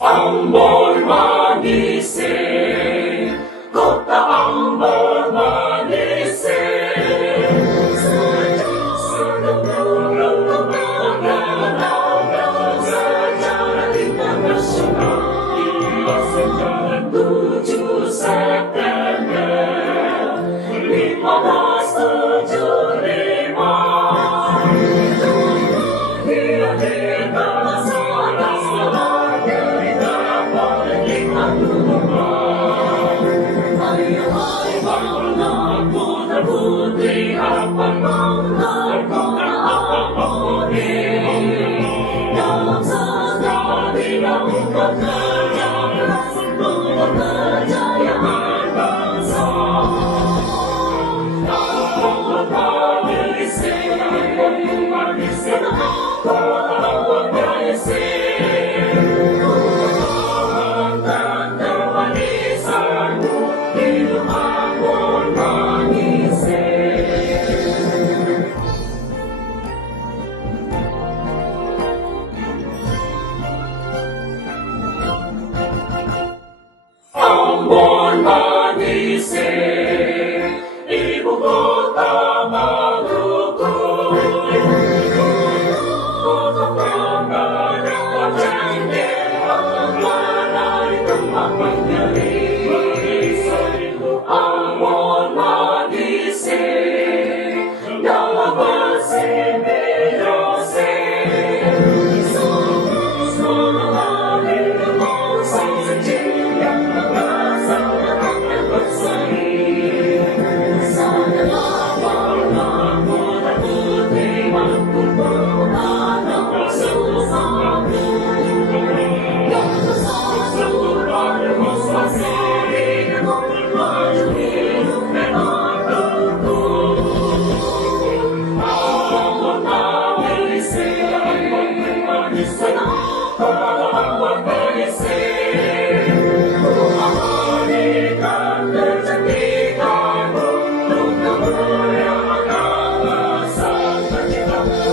Ambon manis, kota Ambon manis, sejarah internasional sejarah 7 September 1575. Putri Ambon Kota Ambon dalam sekali dapat kerja keras untuk kejayaan bangsa. Ambon manis, Kota Ambon manis, pertahankan kemanisanmu, hidup Ambon manis. Ambon manis, ibu kota Maluku, kota pengembangan wajib, mengenai tempat menyeri. Ambon manis, dalam bersimbiose, semangat hidup bangsa suci yang merasakan bersaing. Adalah Mars Kota Putri mampu menanam sesuatu yang bersama demonstrasi dengan maju hidup memang teguh. Ambon manis, Ambon manis, mengabadikan kecantikanmu untuk kemuliaan bangsa tercintamu.